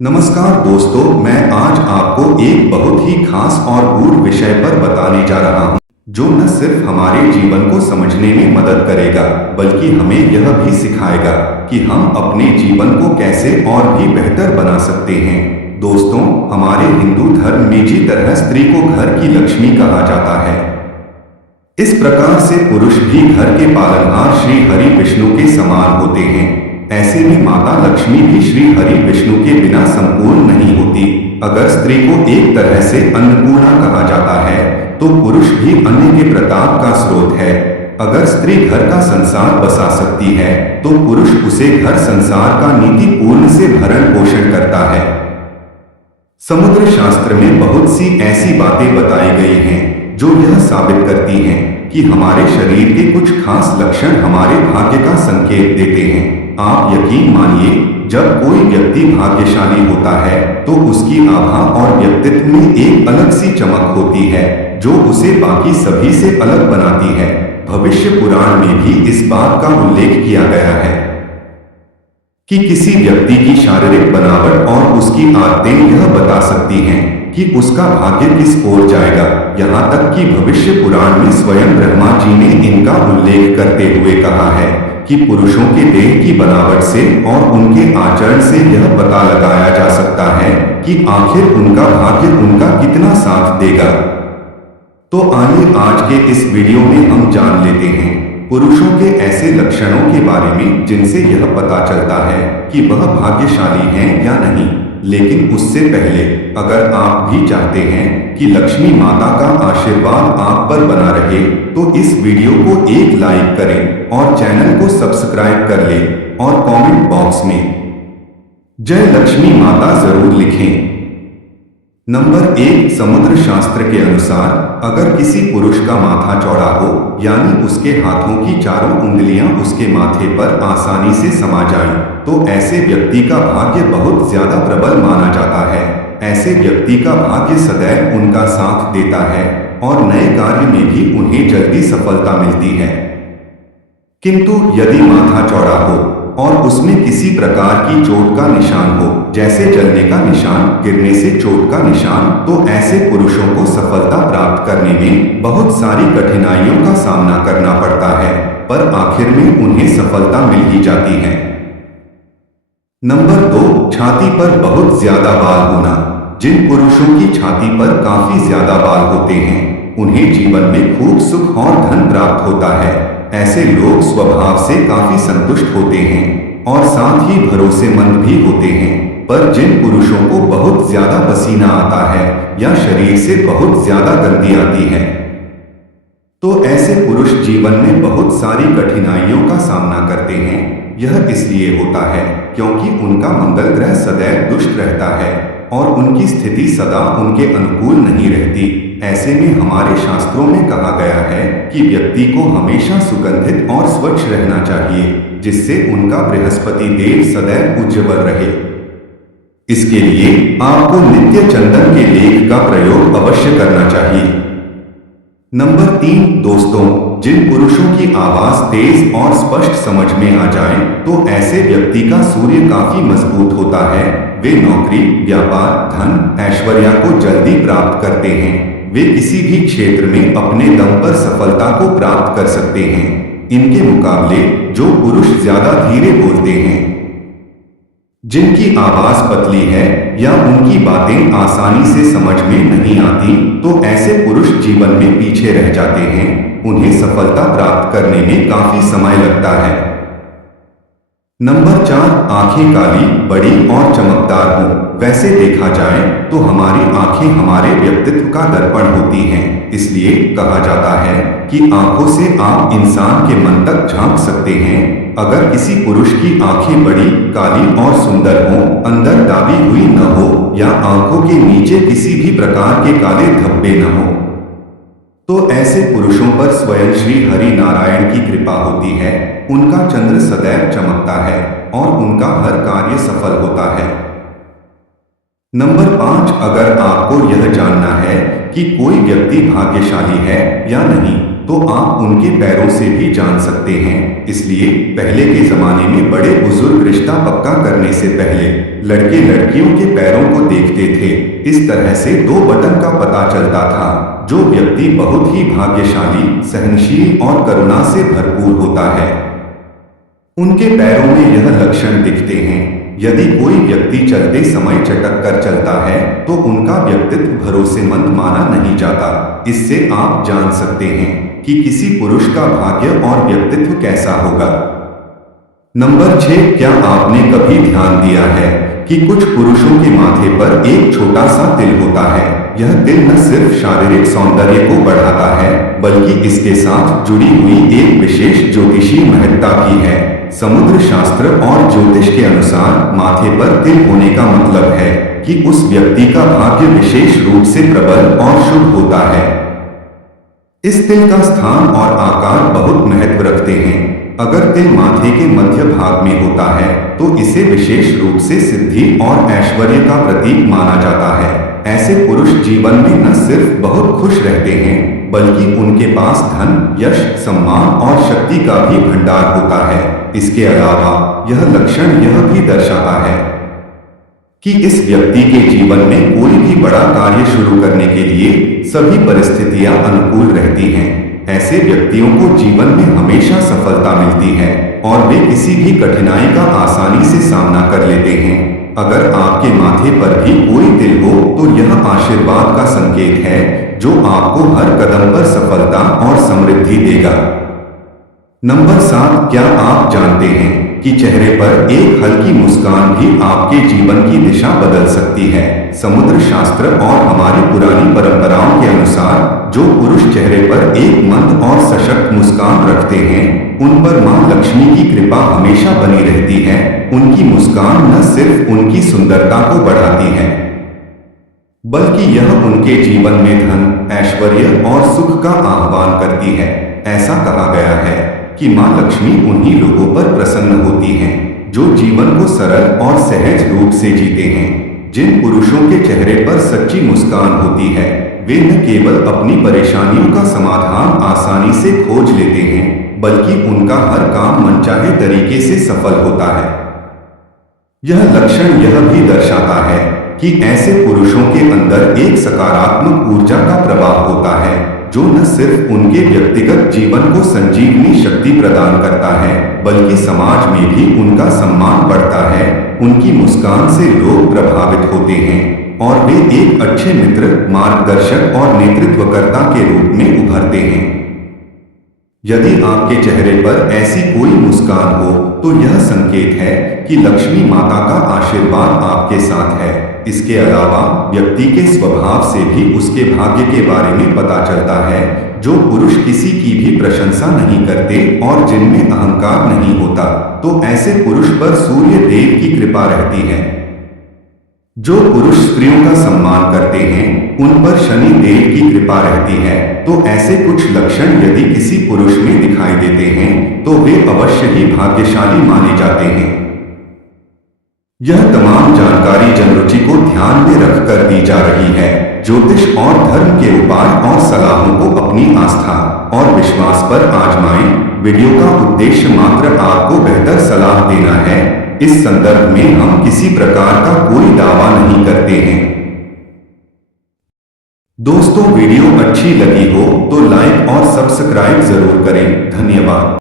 नमस्कार दोस्तों, मैं आज आपको एक बहुत ही खास और गूढ़ विषय पर बताने जा रहा हूं, जो न सिर्फ हमारे जीवन को समझने में मदद करेगा, बल्कि हमें यह भी सिखाएगा कि हम अपने जीवन को कैसे और भी बेहतर बना सकते हैं। दोस्तों, हमारे हिंदू धर्म में जिस तरह स्त्री को घर की लक्ष्मी कहा जाता है, इस प्रकार से पुरुष भी घर के पालनहार श्री हरि विष्णु के समान होते हैं। ऐसे में माता लक्ष्मी भी श्री हरि विष्णु के बिना संपूर्ण नहीं होती। अगर स्त्री को एक तरह से अन्नपूर्णा कहा जाता है, तो पुरुष भी अन्न के प्रताप का स्रोत है। अगर स्त्री घर का संसार बसा सकती है, तो पुरुष उसे घर संसार का नीति पूर्ण से भरण पोषण करता है। समुद्र शास्त्र में बहुत सी ऐसी बातें बताई गई हैं जो यह साबित करती हैं कि हमारे शरीर के कुछ खास लक्षण हमारे भाग्य का संकेत देते हैं। आप यकीन मानिए, जब कोई व्यक्ति भाग्यशाली होता है तो उसकी आभा और व्यक्तित्व में एक अलग सी चमक होती है, जो उसे बाकी सभी से अलग बनाती है। भविष्य पुराण में भी इस बात का उल्लेख किया गया है कि किसी व्यक्ति की शारीरिक बनावट और उसकी आदतें यह बता सकती हैं कि उसका भाग्य किस ओर जाएगा। यहाँ तक कि भविष्य पुराण में स्वयं ब्रह्मा जी ने इनका उल्लेख करते हुए कहा है कि पुरुषों के देह की बनावट से और उनके आचरण से यह पता लगाया जा सकता है कि आखिर उनका भाग्य उनका कितना साथ देगा। तो आइए आज के इस वीडियो में हम जान लेते हैं पुरुषों के ऐसे लक्षणों के बारे में जिनसे यह पता चलता है कि वह भाग्यशाली हैं या नहीं। लेकिन उससे पहले, अगर आप भी चाहते हैं कि लक्ष्मी माता का आशीर्वाद आप पर बना रहे, तो इस वीडियो को एक लाइक करें और चैनल को सब्सक्राइब कर लें और कमेंट बॉक्स में जय लक्ष्मी माता जरूर लिखें। नंबर 1, समुद्र शास्त्र के अनुसार अगर किसी पुरुष का माथा चौड़ा हो, यानी उसके हाथों की चारों उंगलियां उसके माथे पर आसानी से समा जाएं, तो ऐसे व्यक्ति का भाग्य बहुत ज्यादा प्रबल माना जाता है। ऐसे व्यक्ति का भाग्य सदैव उनका साथ देता है और नए कार्य में भी उन्हें जल्दी सफलता मिलती है। किंतु यदि माथा चौड़ा हो और उसमें किसी प्रकार की चोट का निशान हो, जैसे जलने का निशान, गिरने से चोट का निशान, तो ऐसे पुरुषों को सफलता प्राप्त करने में बहुत सारी कठिनाइयों का सामना करना पड़ता है, पर आखिर में उन्हें सफलता मिल ही जाती है। नंबर 2, छाती पर बहुत ज्यादा बाल होना। जिन पुरुषों की छाती पर काफी ज्यादा बाल होते हैं, उन्हें जीवन में खूब सुख और धन प्राप्त होता है। ऐसे लोग स्वभाव से काफी संतुष्ट होते हैं और साथ ही भरोसेमंद भी होते हैं। पर जिन पुरुषों को बहुत ज्यादा पसीना आता है या शरीर से बहुत ज्यादा गंदगी आती है, तो ऐसे पुरुष जीवन में बहुत सारी कठिनाइयों का सामना करते हैं। यह इसलिए होता है क्योंकि उनका मंगल ग्रह सदैव दुष्ट रहता है और उनकी स्थिति सदा उनके अनुकूल नहीं रहती। ऐसे में हमारे शास्त्रों में कहा गया है कि व्यक्ति को हमेशा सुगंधित और स्वच्छ रहना चाहिए, जिससे उनका बृहस्पति देव सदैव उज्ज्वल रहे। इसके लिए आपको नित्य चंदन के लेप का प्रयोग अवश्य करना चाहिए। नंबर 3, दोस्तों, जिन पुरुषों की आवाज तेज और स्पष्ट समझ में आ जाए, तो ऐसे व्यक्ति का सूर्य काफी मजबूत होता है। वे नौकरी, व्यापार, धन, ऐश्वर्य को जल्दी प्राप्त करते हैं। वे किसी भी क्षेत्र में अपने दम पर सफलता को प्राप्त कर सकते हैं। इनके मुकाबले जो पुरुष ज्यादा धीरे बोलते हैं, जिनकी आवाज पतली है या उनकी बातें आसानी से समझ में नहीं आती, तो ऐसे पुरुष जीवन में पीछे रह जाते हैं। उन्हें सफलता प्राप्त करने में काफी समय लगता है। नंबर 4, आंखें काली, बड़ी और चमकदार हो। वैसे देखा जाए तो हमारी आंखें हमारे व्यक्तित्व का दर्पण होती हैं। इसलिए कहा जाता है कि आंखों से आप इंसान के मन तक झांक सकते हैं। अगर किसी पुरुष की आंखें बड़ी, काली और सुंदर हो, अंदर दाबी हुई न हो या आंखों के नीचे किसी भी प्रकार के काले धब्बे न हो, तो ऐसे पुरुषों पर स्वयं श्री हरि नारायण की कृपा होती है। उनका चंद्र सदैव चमकता है और उनका हर कार्य सफल होता है। नंबर 5, अगर आपको यह जानना है कि कोई व्यक्ति भाग्यशाली है या नहीं, तो आप उनके पैरों से भी जान सकते हैं। इसलिए पहले के जमाने में बड़े बुजुर्ग रिश्ता पक्का करने से पहले लड़के लड़कियों के पैरों को देखते थे। इस तरह से 2 बटन का पता चलता था। जो व्यक्ति बहुत ही भाग्यशाली, सहनशील और करुणा से भरपूर होता है, उनके पैरों में यह लक्षण दिखते हैं। यदि कोई व्यक्ति चलते समय चटक कर चलता है तो उनका व्यक्तित्व भरोसेमंद माना नहीं जाता। इससे आप जान सकते हैं कि किसी पुरुष का भाग्य और व्यक्तित्व कैसा होगा। नंबर 6, क्या आपने कभी ध्यान दिया है कि कुछ पुरुषों के माथे पर एक छोटा सा तिल होता है? यह तिल न सिर्फ शारीरिक सौंदर्य को बढ़ाता है, बल्कि इसके साथ जुड़ी हुई एक विशेष ज्योतिषीय महत्ता भी है। समुद्र शास्त्र और ज्योतिष के अनुसार माथे पर तिल होने का मतलब है कि उस व्यक्ति का भाग्य विशेष रूप से प्रबल और शुभ होता है। इस तिल का स्थान और आकार बहुत महत्व रखते हैं। अगर तिल माथे के मध्य भाग में होता है तो इसे विशेष रूप से सिद्धि और ऐश्वर्य का प्रतीक माना जाता है। ऐसे पुरुष जीवन में न सिर्फ बहुत खुश रहते हैं, बल्कि उनके पास धन, यश, सम्मान और शक्ति का भी भंडार होता है। इसके अलावा यह लक्षण यह भी दर्शाता है कि इस व्यक्ति के जीवन में कोई भी बड़ा कार्य शुरू करने के लिए सभी परिस्थितियां अनुकूल रहती हैं। ऐसे व्यक्तियों को जीवन में हमेशा सफलता मिलती है और वे किसी भी कठिनाई का आसानी से सामना कर लेते हैं। अगर आपके माथे पर भी कोई तिल हो तो यह आशीर्वाद का संकेत है जो आपको हर कदम पर सफलता और समृद्धि देगा। नंबर 7, क्या आप जानते हैं कि चेहरे पर एक हल्की मुस्कान भी आपके जीवन की दिशा बदल सकती है? समुद्र शास्त्र और हमारी पुरानी परंपराओं के अनुसार जो पुरुष चेहरे पर एक मंद और सशक्त मुस्कान रखते हैं, उन पर मां लक्ष्मी की कृपा हमेशा बनी रहती है। उनकी मुस्कान न सिर्फ उनकी सुंदरता को बढ़ाती है, बल्कि यह उनके जीवन में धन, ऐश्वर्य और सुख का आह्वान करती है। ऐसा कहा गया है कि मां लक्ष्मी उन्हीं लोगों पर प्रसन्न होती हैं जो जीवन को सरल और सहज रूप से जीते हैं। जिन पुरुषों के चेहरे पर सच्ची मुस्कान होती है, वे न केवल अपनी परेशानियों का समाधान आसानी से खोज लेते हैं, बल्कि उनका हर काम मनचाहे तरीके से सफल होता है। यह लक्षण यह भी दर्शाता है कि ऐसे पुरुषों के अंदर एक सकारात्मक ऊर्जा का प्रवाह होता है जो न सिर्फ उनके व्यक्तिगत जीवन को संजीवनी शक्ति प्रदान करता है, बल्कि समाज में भी उनका सम्मान बढ़ता है। उनकी मुस्कान से लोग प्रभावित होते हैं और वे एक अच्छे मित्र, मार्गदर्शक और नेतृत्वकर्ता के रूप में उभरते हैं। यदि आपके चेहरे पर ऐसी कोई मुस्कान हो तो यह संकेत है कि लक्ष्मी माता का आशीर्वाद आपके साथ है। इसके अलावा व्यक्ति के स्वभाव से भी उसके भाग्य के बारे में पता चलता है। जो पुरुष किसी की भी प्रशंसा नहीं करते और जिनमें अहंकार नहीं होता, तो ऐसे पुरुष पर सूर्य देव की कृपा रहती है। जो पुरुष स्त्रियों का सम्मान करते हैं, उन पर शनि देव की कृपा रहती है। तो ऐसे कुछ लक्षण यदि किसी पुरुष में दिखाई देते हैं तो वे अवश्य ही भाग्यशाली माने जाते हैं। यह तमाम जानकारी जनरुचि को ध्यान में रखकर दी जा रही है। ज्योतिष और धर्म के उपाय और सलाहों को अपनी आस्था और विश्वास पर आजमाएं। वीडियो का उद्देश्य मात्र आपको बेहतर सलाह देना है। इस संदर्भ में हम किसी प्रकार का कोई दावा नहीं करते हैं। दोस्तों, वीडियो अच्छी लगी हो तो लाइक और सब्सक्राइब जरूर करें। धन्यवाद।